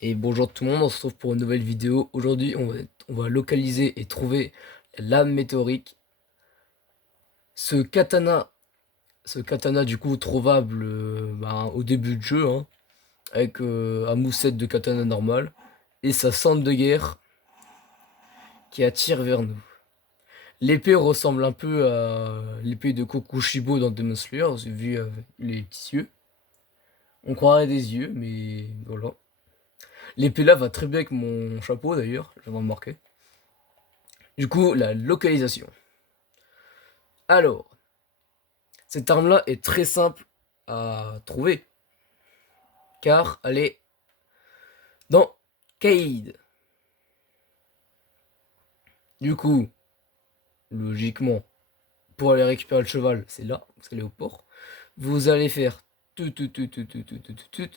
Et bonjour tout le monde, on se retrouve pour une nouvelle vidéo. Aujourd'hui, on va localiser et trouver la lame météorique. Ce katana, ce katana du coup trouvable au début de jeu, hein, avec un moussette de katana normal et sa sente de guerre qui attire vers nous. L'épée ressemble un peu à l'épée de Kokushibo dans Demon Slayer, vu avec les petits yeux. On croirait des yeux, mais voilà. L'épée là va très bien avec mon chapeau d'ailleurs, je viens de remarquer. Du coup, la localisation. Alors, cette arme-là est très simple à trouver, car elle est dans Kaïd. Du coup, logiquement, pour aller récupérer le cheval, c'est là, vous allez au port. Vous allez faire tout, tout, tout, tout, tout, tout, tout, tout, tout.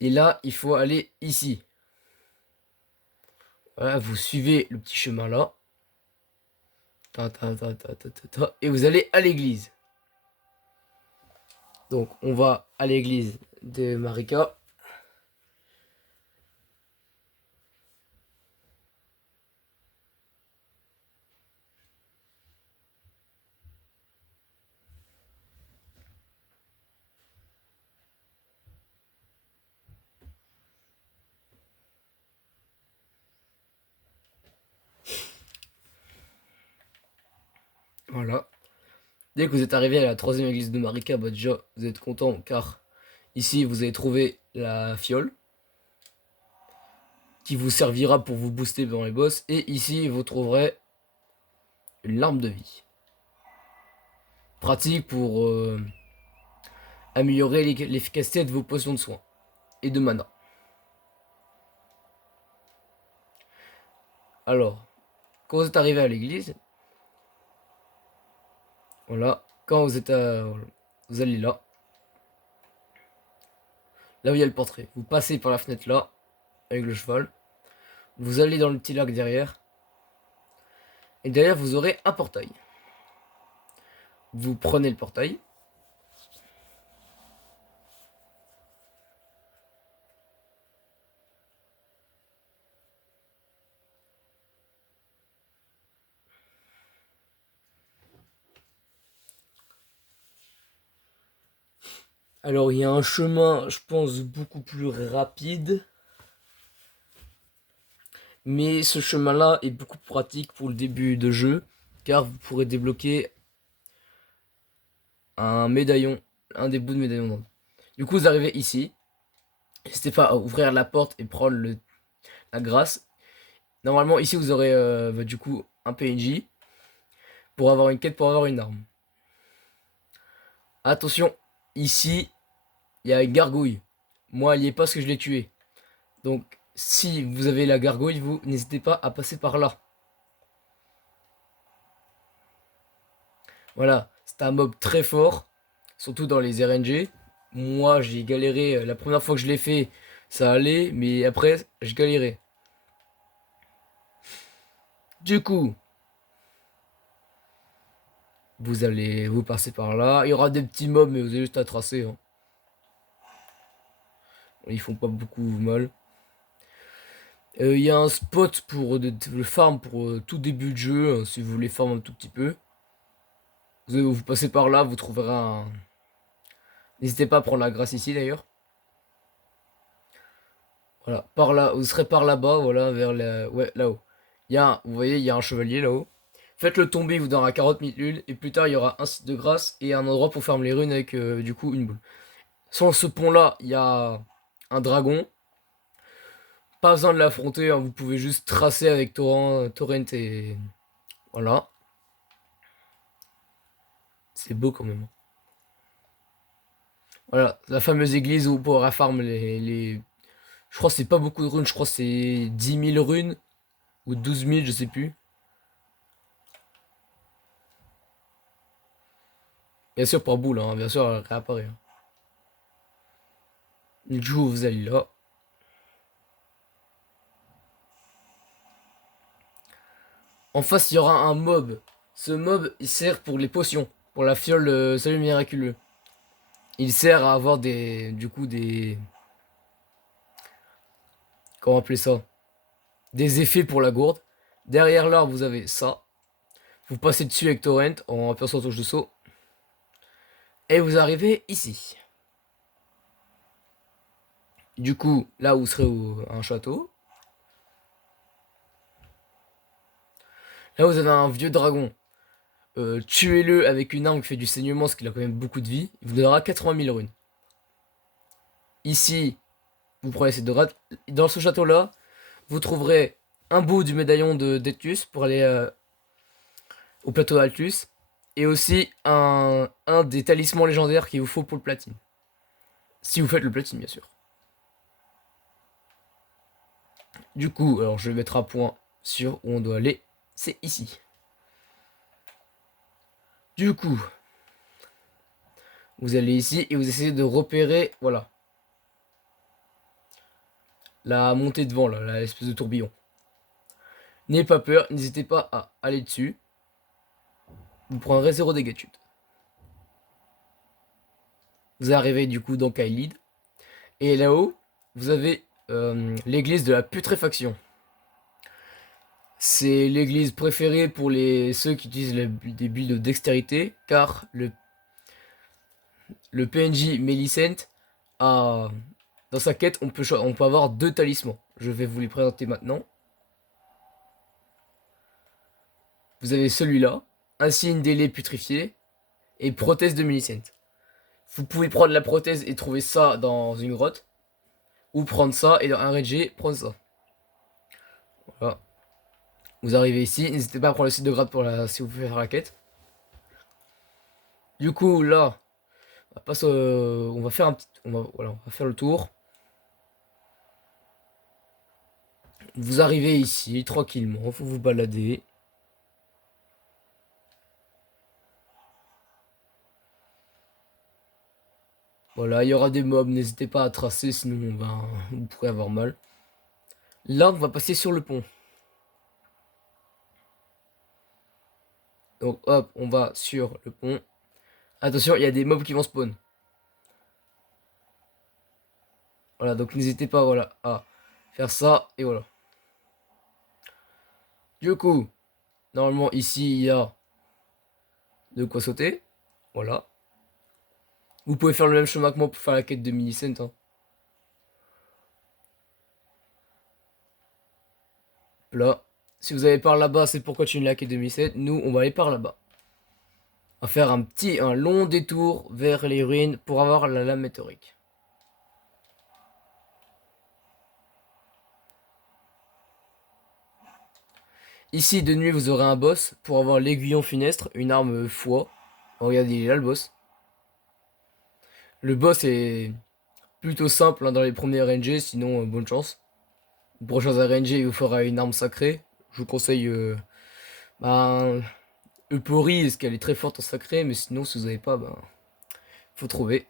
Et là, il faut aller ici. Voilà, vous suivez le petit chemin là. Ta, ta, ta, ta, ta, ta, ta, et vous allez à l'église. Donc, on va à l'église de Marika. Voilà. Dès que vous êtes arrivé à la troisième église de Marika, bah déjà, vous êtes content car ici, vous avez trouvé la fiole qui vous servira pour vous booster dans les boss. Et ici, vous trouverez une larme de vie. Pratique pour améliorer l'efficacité de vos potions de soins et de mana. Alors, quand vous êtes arrivé à l'église, voilà, quand vous êtes voilà, vous allez là, là où il y a le portrait. Vous passez par la fenêtre là, avec le cheval. Vous allez dans le petit lac derrière. Et derrière, vous aurez un portail. Vous prenez le portail. Alors, il y a un chemin, je pense, beaucoup plus rapide. Mais ce chemin-là est beaucoup pratique pour le début de jeu, car vous pourrez débloquer un médaillon, un des bouts de médaillon. Du coup, vous arrivez ici. N'hésitez pas à ouvrir la porte et prendre la grâce. Normalement, ici, vous aurez du coup un PNJ pour avoir une quête, pour avoir une arme. Attention, ici, il y a une gargouille. Moi, il n'y est pas parce que je l'ai tué. Donc, si vous avez la gargouille, vous n'hésitez pas à passer par là. Voilà, c'est un mob très fort, surtout dans les RNG. Moi, j'ai galéré, la première fois que je l'ai fait, ça allait, mais après, j'ai galéré. Du coup, vous allez vous passer par là. Il y aura des petits mobs, mais vous avez juste à tracer, hein. Ils font pas beaucoup mal. Il y a un spot pour le farm pour tout début de jeu, si vous voulez farm un tout petit peu. Vous passez par là, vous trouverez un... N'hésitez pas à prendre la grâce ici d'ailleurs. Voilà, par là, vous serez par là-bas, voilà, vers la... Ouais, là-haut. Vous voyez, il y a un chevalier là-haut. Faites-le tomber, il vous donnera 40 000 lunes, et plus tard, il y aura un site de grâce et un endroit pour farmer les runes avec, du coup, une boule. Sur ce pont-là, il y a un dragon. Pas besoin de l'affronter, hein, vous pouvez juste tracer avec Torrent et... Voilà. C'est beau quand même. Voilà, la fameuse église où vous pourrez farm Je crois que c'est pas beaucoup de runes, je crois que c'est 10 000 runes, ou 12 000, je sais plus. Bien sûr, par boule, hein, bien sûr, elle réapparaît, hein. Du coup, vous allez là. En face, il y aura un mob. Ce mob, il sert pour les potions, pour la fiole salut miraculeux. Il sert à avoir des, du coup, comment appeler ça? Des effets pour la gourde. Derrière là, vous avez ça. Vous passez dessus avec Torrent en appuyant sur la touche de saut. Et vous arrivez ici. Du coup, là vous serez un château. Là vous avez un vieux dragon. Tuez-le avec une arme qui fait du saignement, parce qu'il a quand même beaucoup de vie. Il vous donnera 80 000 runes. Ici, vous prenez ces deux grades. Dans ce château-là, vous trouverez un bout du médaillon de d'Etius pour aller au plateau d'Altus. Et aussi un des talismans légendaires qu'il vous faut pour le platine. Si vous faites le platine, bien sûr. Du coup, alors je vais mettre un point sur où on doit aller. C'est ici. Du coup, vous allez ici et vous essayez de repérer, voilà, la montée de vent, là, l'espèce de tourbillon. N'ayez pas peur, n'hésitez pas à aller dessus. Vous prendrez 0 dégâts de chute. Vous arrivez du coup dans Kaelid. Et là-haut, vous avez l'église de la putréfaction. C'est l'église préférée pour ceux qui utilisent des builds de dextérité, car le PNJ Millicent a... Dans sa quête, on peut avoir 2 talismans. Je vais vous les présenter maintenant. Vous avez celui-là, insigne d'ailé putrifié, et prothèse de Millicent. Vous pouvez prendre la prothèse et trouver ça dans une grotte, ou prendre ça et dans un RG, prendre ça. Voilà. Vous arrivez ici, n'hésitez pas à prendre le site de grade si vous voulez faire la quête. Du coup, là, on va faire voilà, on va faire le tour. Vous arrivez ici tranquillement, vous vous baladez. Voilà, il y aura des mobs, n'hésitez pas à tracer, sinon ben, vous pourrez avoir mal. Là, on va passer sur le pont. Donc hop, on va sur le pont. Attention, il y a des mobs qui vont spawn. Voilà, donc n'hésitez pas, voilà, à faire ça, et voilà. Du coup, normalement ici, il y a de quoi sauter. Voilà. Vous pouvez faire le même chemin que moi pour faire la quête de Millicent. Hein. Là. Si vous allez par là-bas, c'est pour continuer la quête de Millicent. Nous, on va aller par là-bas. On va faire un long détour vers les ruines pour avoir la lame météorique. Ici, de nuit, vous aurez un boss pour avoir l'aiguillon funestre, une arme foi. Regardez, il est là le boss. Le boss est plutôt simple hein, dans les premiers RNG, sinon bonne chance. Les prochains RNG, il vous fera une arme sacrée. Je vous conseille ben, Euphorie, parce qu'elle est très forte en sacré, mais sinon, si vous n'avez pas, ben, faut trouver.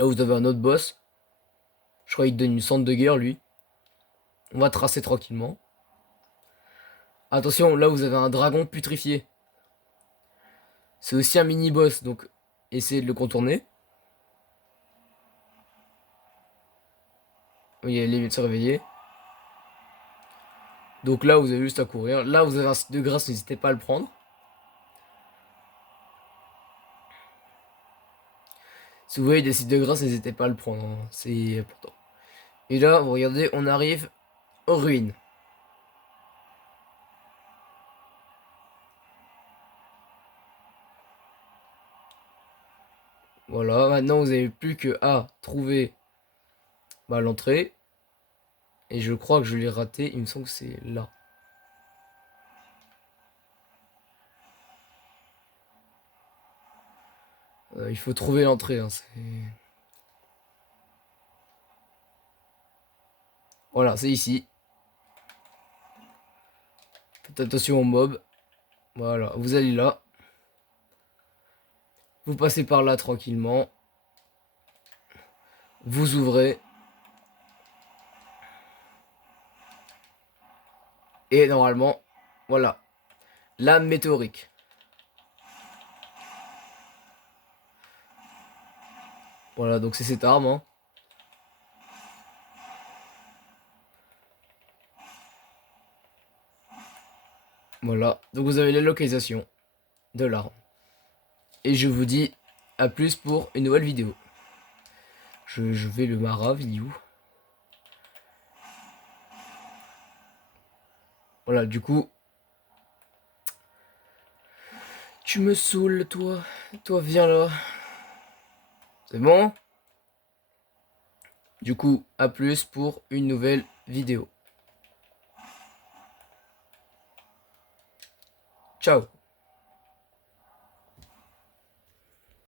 Là, vous avez un autre boss. Je crois qu'il donne une centre de guerre, lui. On va tracer tranquillement. Attention, là, vous avez un dragon putrifié. C'est aussi un mini-boss, donc essayez de le contourner. Oui, elle vient de se réveiller. Donc là, vous avez juste à courir. Là, vous avez un site de grâce, n'hésitez pas à le prendre. Si vous voyez des sites de grâce, n'hésitez pas à le prendre. Hein. C'est important. Et là, vous regardez, on arrive aux ruines. Voilà, maintenant vous n'avez plus que à trouver bah, l'entrée. Et je crois que je l'ai raté, il me semble que c'est là. Il faut trouver l'entrée. Hein, voilà, c'est ici. Faites attention aux mobs. Voilà, vous allez là. Vous passez par là tranquillement. Vous ouvrez. Et normalement, voilà. Lame météorique. Voilà, donc c'est cette arme. Hein. Voilà, donc vous avez la localisation de l'arme. Et je vous dis à plus pour une nouvelle vidéo. Je vais le Marav, il est où? Voilà, du coup, tu me saoules, toi. Toi, viens là. C'est bon? Du coup, à plus pour une nouvelle vidéo. Ciao.